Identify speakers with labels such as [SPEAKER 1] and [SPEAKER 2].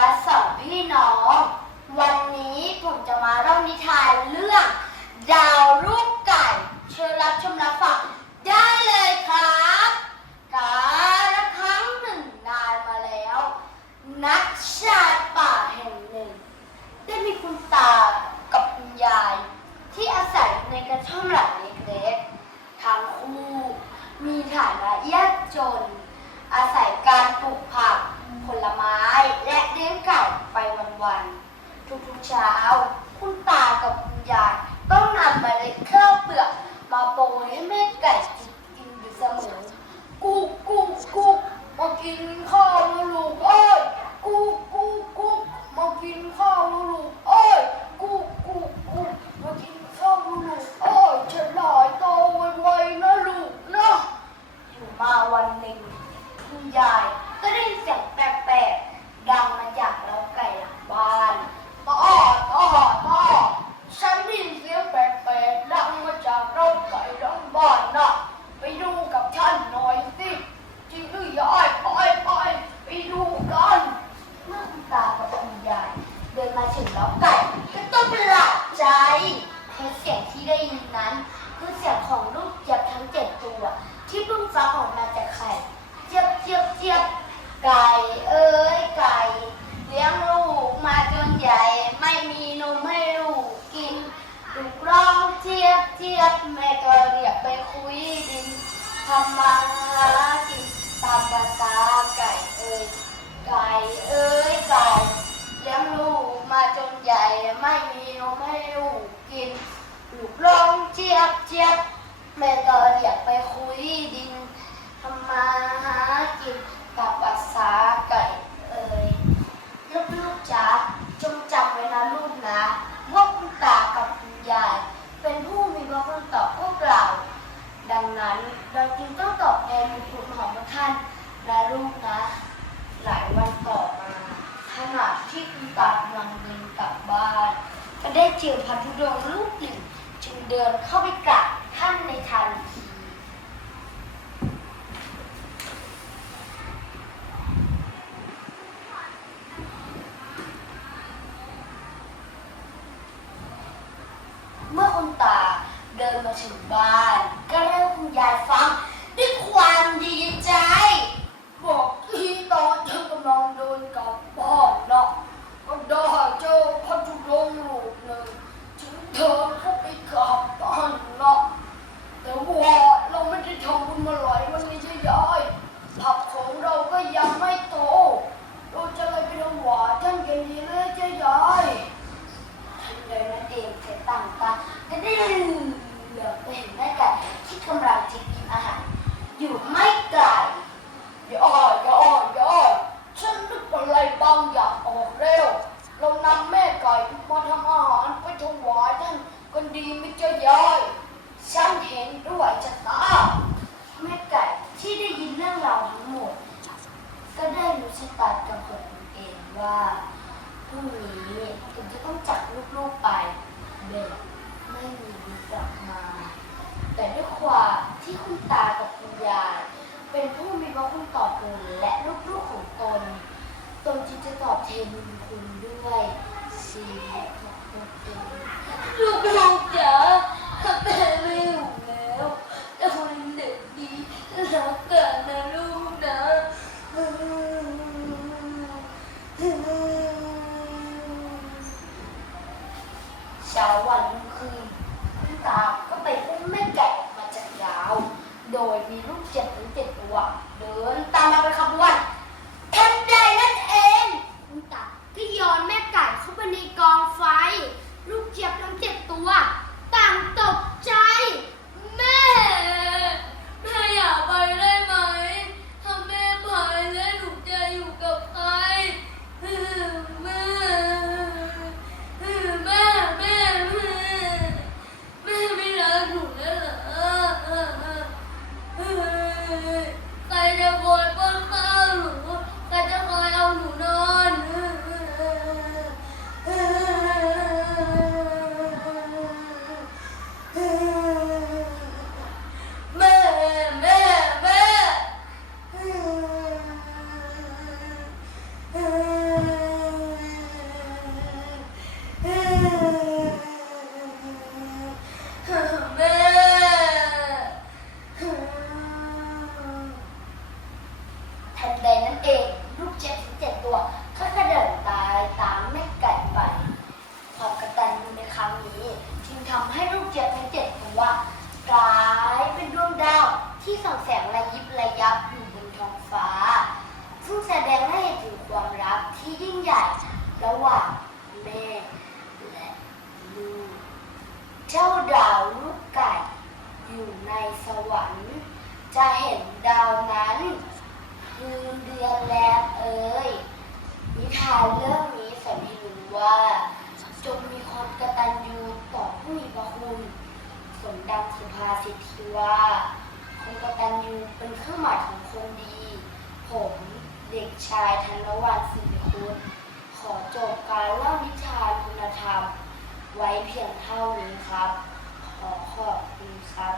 [SPEAKER 1] วัดสองพี่น้อง วันนี้ผมจะมาเล่านิทานเรื่อง ดาวลูกไก่เชิญรับชมรับฟังได้เลยครับกาลครั้งหนึ่งนานมาแล้ว นักชาติป่าแห่งหนึ่ง ได้มีคุณตากับคุณยาย ที่อาศัยในกระท่อมหลังเล็กๆทั้งคู่มีฐานะยากจน อาศัยการปลูกผัก วัน ทุกๆเช้า คุณตากับคุณยายต้องนำเมล็ดข้าวเปลือกมาโปรยให้แม่ไก่กินกินอยู่เสมอ กุ๊กกุ๊กกุ๊กมากินข้าวแล้วลูกเอ้ยกุ๊กกุ๊กกุ๊กมากินข้าวแล้วลูกเอ้ยกุ๊กกุ๊กกุ๊กมากินข้าวแล้วลูกเอ้ยฉลาดโตไวๆนะลูกนะ อยู่มาวันหนึ่งคุณยายก็ได้ยินเสียงแปลกๆดังมาจากเล้าไก่หลังบ้านต่อต่อต่อฉันได้ยินเสียงแปลกๆดังมาจากเล้าไก่หลังบ้านนะไปดูกับฉันหน่อยสิจริงหรือยายไปไปไปดูกัน เมื่อคุณตากับคุณยายเดินมา ถึงเล้าไก่ก็ต้องประหลาดใจเพราะเสียงที่ได้ยินนั้น คือเสียงของลูกเจี๊ยบทั้งเจ็ดตัว ที่เพิ่งฟักออกมาจากไข่เจี๊ยบเจี๊ยบเจี๊ยบไก่เอ้ยไก่เลี้ยงลูกมาจนใหญ่ไม่มีนมให้ลูกกินลูกร้องเจี๊ยบเจี๊ยบแม่ก็เรียกไปคุยดินทำมาหากินตามภาษาไก่เอ้ยไก่เอ้ยไก่เลี้ยงลูกมาจนใหญ่ ไม่มีนมให้ลูกกินลูกร้องเจี๊ยบเจี๊ยบแม่ก็เรียกไปคุยดินทำมาหากินกับภาษาไก่เอ่ยลูกลูกๆจ๋าจงจำไว้นะลูกนะว่าคุณตากับคุณยาย เป็นผู้มีพระคุณต่อพวกเรา ดังนั้นเราจึงต้องตอบแทนบุญคุณของพระท่านนะลูก เจอพันธุดงค์ลูกหนึ่ง จึงเดินเข้าไปกราบท่านในทันที เมื่อคุณตาเดินมาถึงบ้าน ก็เล่าคุณยายฟังด้วยความดีใจ บอกที่ตอนเธอกำลังเดินกลับบ้านนะก็ได้เจอพันธุดงค์ลูกหนึ่งจึงเดินเข้าไปกราบท่านนะแต่ว่าเราไม่ได้ทำบุญมาหลายวันนี้ใช่ยายผักของเราก็ยังไม่โต เราจะเลยไปถวายท่านกันดีเลยใช่ยาย ทันใดนั้นเองเสียต่างตาก็ได้เหลือบไปเห็นแม่ไก่ที่กำลังจะกินอาหาร อยู่ไม่ไกลอย่าอ้อยอย่าอ้อยอย่าอ้อยฉันนึ กอะไรบางอย่างออกเร็วเรานำแม่ไก่มาทำอาหารไปถวายท่านกันดีไม่เจ้ายายฉันเห็นด้วยชะตาแม่ไก่ที่ได้ยินเรื่องราวทั้งหมด ก็ได้รู้ชะตากรรมของตนเองว่าพรุ่งนี้คุณจะต้องจับลูกๆไปแบบไม่มีวันกลับมา แต่ด้วยความที่คุณตากับคุณยายเป็นผู้มีพระคุณต่อตนและลูกๆของตน ตนจึงจะตอบแทนบุญคุณด้วยชีวิของตนเองลูกๆจ๋าข้าแม่ไม่อยู่แล้วแต่คนเด็กดีรักกันนะลูกนะเช้าวันรุ่งขึ้นพี่ตาก็ไปอุ้มแม่ไก่ออกมาจากยาว โดยมีลูกเจ็ดถึงเจ็ดตัว เดินตามมาเป็นขบวนทันใดนั่นเองคุณตาก็โยนแม่ ไปในกองไฟ ลูกเจี๊ยบทั้งเจ็ดตัว ต่างตกใจ แม่แม่อย่าไปได้ไหม ถ้าแม่ไปแล้วหนูจะอยู่กับใครแม่แม่แม่แม่แม่ไม่รักหนูแล้วเหรอใครจะคอยามที่ยิ่งใหญ่ ระหว่างแม่และลูก เจ้าดาวลูกไก่ อยู่ในสวรรค์ จะเห็นดาวนั้นคืนเดือนแรมเอ่ยนิทานเรื่องนี้สอนให้รู้ว่า จงมีความกตัญญูต่อผู้มีพระคุณ สมดังสุภาษิตที่ว่าคนกตัญญูเป็นเครื่องหมายของคนดี ผมเด็กชายธนวัฒน์ จบการเล่านิทานคุณธรรม ไว้เพียงเท่านี้ครับ ขอขอบคุณครับ